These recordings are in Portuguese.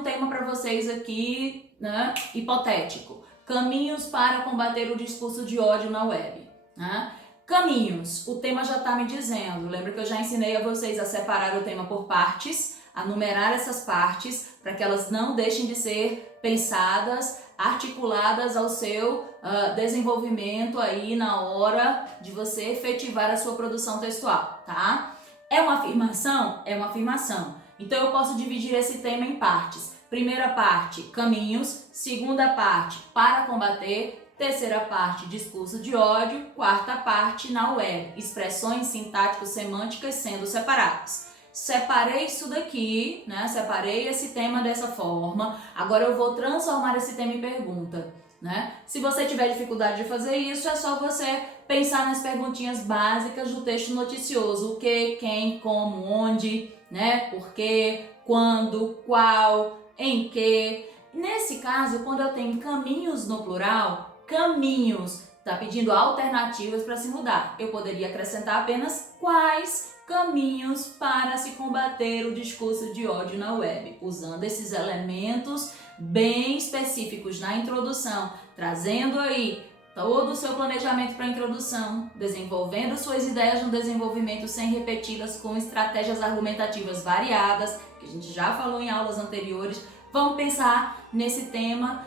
um tema para vocês aqui, né, hipotético. Caminhos para combater o discurso de ódio na web. Né? Caminhos, o tema já está me dizendo. Lembra que eu já ensinei a vocês a separar o tema por partes, a numerar essas partes para que elas não deixem de ser pensadas, articuladas ao seu desenvolvimento aí na hora de você efetivar a sua produção textual, tá? É uma afirmação? É uma afirmação. Então eu posso dividir esse tema em partes. Primeira parte, caminhos. Segunda parte, para combater. Terceira parte, discurso de ódio. Quarta parte, na web, expressões sintático-semânticas sendo separadas. Separei isso daqui, né? Separei esse tema dessa forma. Agora eu vou transformar esse tema em pergunta, né? Se você tiver dificuldade de fazer isso, é só você pensar nas perguntinhas básicas do texto noticioso. O que, quem, como, onde, né? Por quê, quando, qual, em que. Nesse caso, quando eu tenho caminhos no plural, caminhos, tá pedindo alternativas para se mudar. Eu poderia acrescentar apenas quais caminhos para se combater o discurso de ódio na web, usando esses elementos bem específicos na introdução, trazendo aí todo o seu planejamento para a introdução, desenvolvendo suas ideias no desenvolvimento sem repeti-las com estratégias argumentativas variadas, que a gente já falou em aulas anteriores. Vamos pensar nesse tema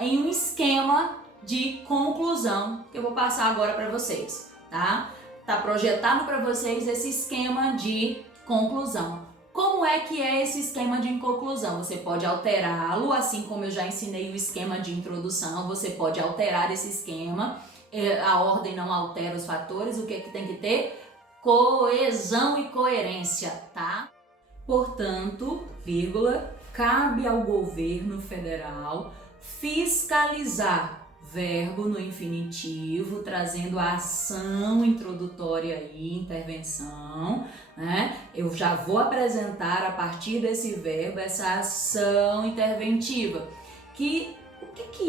em um esquema de conclusão que eu vou passar agora para vocês, tá? Tá projetado para vocês esse esquema de conclusão. Como é que é esse esquema de conclusão? Você pode alterá-lo, assim como eu já ensinei o esquema de introdução, você pode alterar esse esquema, a ordem não altera os fatores, o que é que tem que ter? Coesão e coerência, tá? Portanto, vírgula, cabe ao governo federal fiscalizar, verbo no infinitivo, trazendo a ação introdutória aí, intervenção, né? Eu já vou apresentar a partir desse verbo essa ação interventiva. O que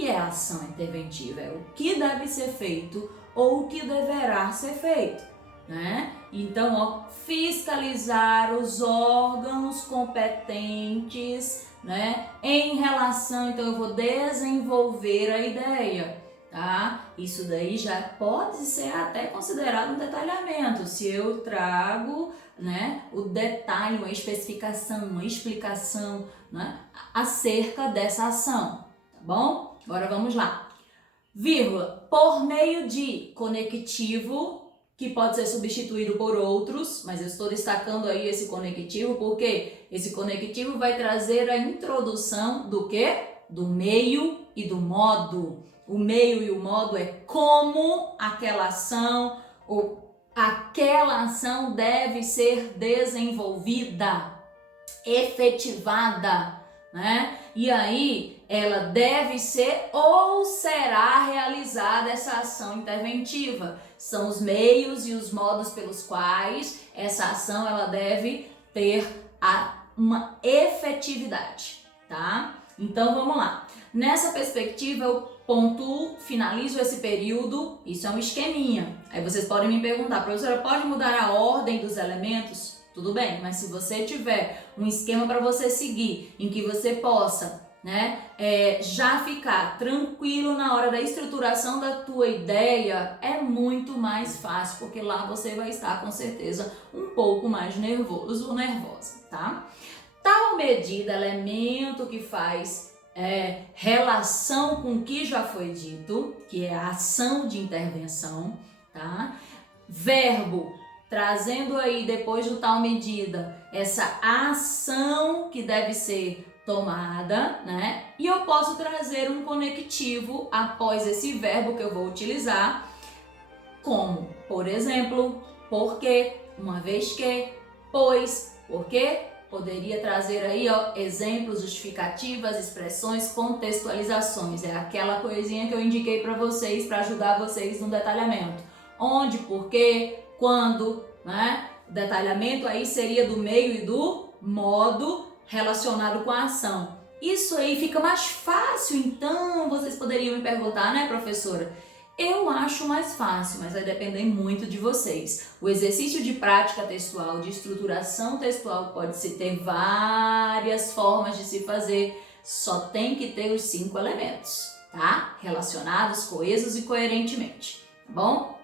é ação interventiva? É o que deve ser feito ou o que deverá ser feito, né? Então, ó, fiscalizar os órgãos competentes, né, em relação, então eu vou desenvolver a ideia, tá? Isso daí já pode ser até considerado um detalhamento, se eu trago, né, o detalhe, uma especificação, uma explicação, né, acerca dessa ação, tá bom? Agora vamos lá. Vírgula, por meio de conectivo, que pode ser substituído por outros, mas eu estou destacando aí esse conectivo porque esse conectivo vai trazer a introdução do quê? Do meio e do modo. O meio e o modo é como aquela ação ou aquela ação deve ser desenvolvida, efetivada, né? E aí ela deve ser ou será realizada essa ação interventiva. São os meios e os modos pelos quais essa ação ela deve ter uma efetividade, tá? Então vamos lá. Nessa perspectiva eu pontuo, finalizo esse período, isso é um esqueminha. Aí vocês podem me perguntar, professora, pode mudar a ordem dos elementos? Tudo bem, mas se você tiver um esquema para você seguir, em que você possa, né, já ficar tranquilo na hora da estruturação da tua ideia, é muito mais fácil, porque lá você vai estar com certeza um pouco mais nervoso ou nervosa, tá? Tal medida, elemento que faz relação com o que já foi dito, que é a ação de intervenção, tá? Verbo, trazendo aí depois do tal medida essa ação que deve ser tomada, né? E eu posso trazer um conectivo após esse verbo que eu vou utilizar, como, por exemplo, porque, uma vez que, pois, porque. Poderia trazer aí, ó, exemplos, justificativas, expressões, contextualizações. É aquela coisinha que eu indiquei para vocês, para ajudar vocês no detalhamento. Onde, porquê, quando, né? O detalhamento aí seria do meio e do modo relacionado com a ação. Isso aí fica mais fácil, então, vocês poderiam me perguntar, né, professora? Eu acho mais fácil, mas vai depender muito de vocês. O exercício de prática textual, de estruturação textual, pode-se ter várias formas de se fazer, só tem que ter os 5 elementos, tá? Relacionados, coesos e coerentemente, tá bom?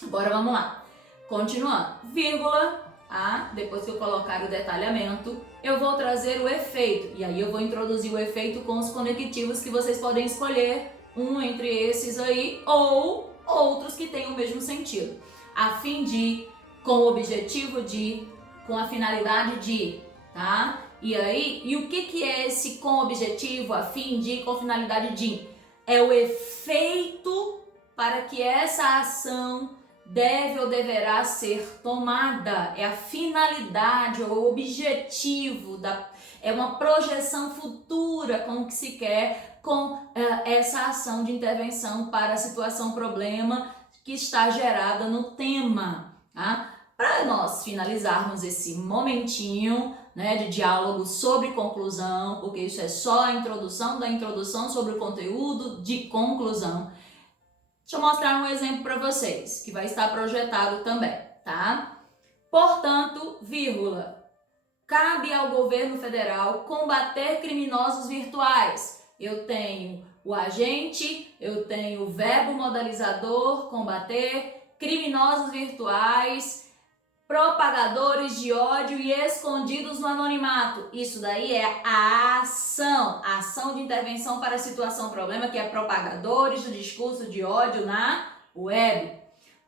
Agora vamos lá. Continuando, vírgula, tá? Depois que eu colocar o detalhamento, eu vou trazer o efeito, e aí eu vou introduzir o efeito com os conectivos que vocês podem escolher, um entre esses aí, ou outros que tenham o mesmo sentido. A fim de, com o objetivo de, com a finalidade de, tá? E aí, e o que é esse com objetivo, a fim de, com finalidade de? É o efeito para que essa ação deve ou deverá ser tomada. É a finalidade ou o objetivo, é uma projeção futura com o que se quer com essa ação de intervenção para a situação, problema que está gerada no tema, tá? Para nós finalizarmos esse momentinho, né, de diálogo sobre conclusão, porque isso é só a introdução da introdução sobre o conteúdo de conclusão. Deixa eu mostrar um exemplo para vocês, que vai estar projetado também, tá? Portanto, vírgula, cabe ao governo federal combater criminosos virtuais. Eu tenho o agente, eu tenho o verbo modalizador, combater, criminosos virtuais, propagadores de ódio e escondidos no anonimato. Isso daí é a ação de intervenção para a situação problema, que é propagadores do discurso de ódio na web.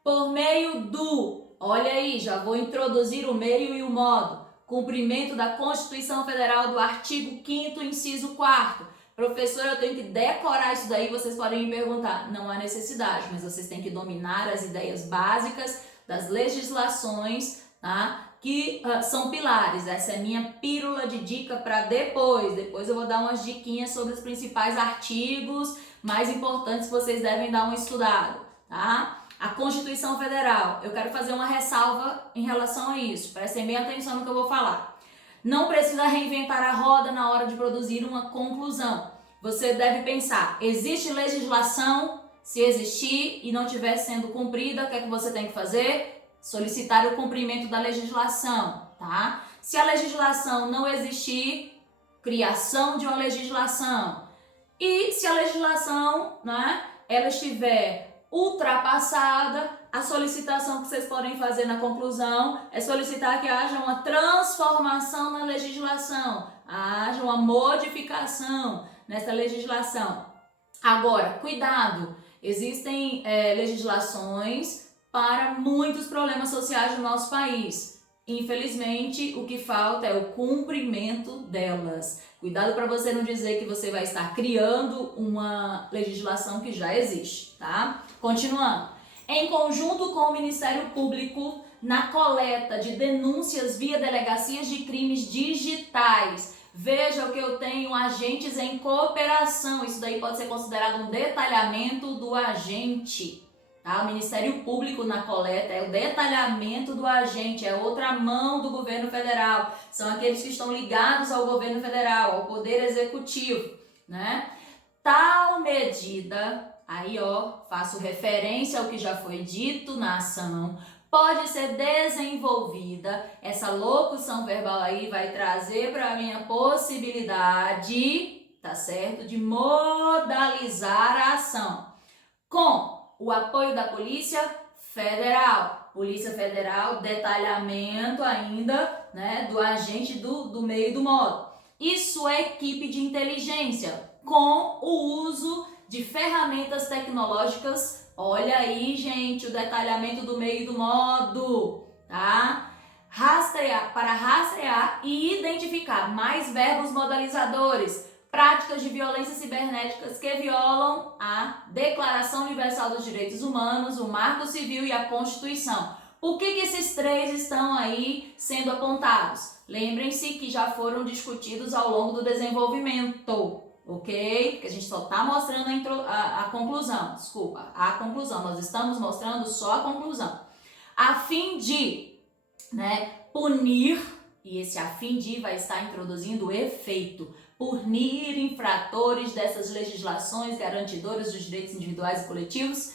Por meio do, olha aí, já vou introduzir o meio e o modo, cumprimento da Constituição Federal do artigo 5º, inciso 4º. Professora, eu tenho que decorar isso daí, vocês podem me perguntar. Não há necessidade, mas vocês têm que dominar as ideias básicas das legislações, tá? Que são pilares. Essa é minha pílula de dica para depois. Depois eu vou dar umas diquinhas sobre os principais artigos mais importantes que vocês devem dar uma estudada, tá? A Constituição Federal, eu quero fazer uma ressalva em relação a isso. Prestem bem atenção no que eu vou falar. Não precisa reinventar a roda na hora de produzir uma conclusão. Você deve pensar, existe legislação? Se existir e não estiver sendo cumprida, o que é que você tem que fazer? Solicitar o cumprimento da legislação, tá? Se a legislação não existir, criação de uma legislação. E se a legislação, né, ela estiver ultrapassada, a solicitação que vocês podem fazer na conclusão é solicitar que haja uma transformação na legislação, haja uma modificação nessa legislação. Agora, cuidado! Existem legislações para muitos problemas sociais do nosso país. Infelizmente, o que falta é o cumprimento delas. Cuidado para você não dizer que você vai estar criando uma legislação que já existe, tá? Continuando. Em conjunto com o Ministério Público, na coleta de denúncias via delegacias de crimes digitais. Veja o que eu tenho, agentes em cooperação. Isso daí pode ser considerado um detalhamento do agente. Tá? O Ministério Público na coleta é o detalhamento do agente, é outra mão do governo federal. São aqueles que estão ligados ao governo federal, ao poder executivo, né? Tal medida, aí ó, faço referência ao que já foi dito na ação, pode ser desenvolvida, essa locução verbal aí vai trazer para mim a possibilidade, tá certo, de modalizar a ação com o apoio da Polícia Federal. Polícia Federal, detalhamento ainda, né, do agente do meio e do modo. E sua equipe de inteligência, com o uso de ferramentas tecnológicas. Olha aí, gente, o detalhamento do meio e do modo, tá? Para rastrear e identificar mais verbos modalizadores, práticas de violência cibernéticas que violam a Declaração Universal dos Direitos Humanos, o Marco Civil e a Constituição. Por que esses três estão aí sendo apontados? Lembrem-se que já foram discutidos ao longo do desenvolvimento. Ok? Porque a gente só está mostrando a conclusão, desculpa, a conclusão, nós estamos mostrando só a conclusão. A fim de, né, punir, e esse a fim de vai estar introduzindo o efeito, punir infratores dessas legislações garantidoras dos direitos individuais e coletivos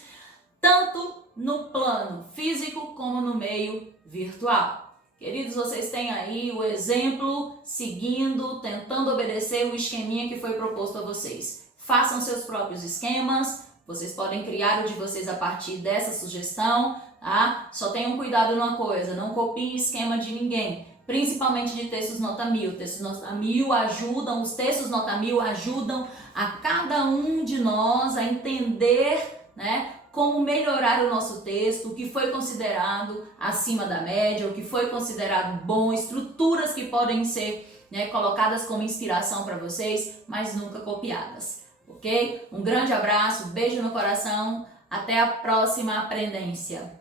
tanto no plano físico como no meio virtual. Queridos, vocês têm aí o exemplo, seguindo, tentando obedecer o esqueminha que foi proposto a vocês. Façam seus próprios esquemas, vocês podem criar o de vocês a partir dessa sugestão, tá? Só tenham cuidado numa coisa, não copiem esquema de ninguém, principalmente de textos nota 1000. Textos nota 1000 ajudam, os textos nota 1000 ajudam a cada um de nós a entender, né, como melhorar o nosso texto, o que foi considerado acima da média, o que foi considerado bom, estruturas que podem ser, né, colocadas como inspiração para vocês, mas nunca copiadas, ok? Um grande abraço, beijo no coração, até a próxima aprendência.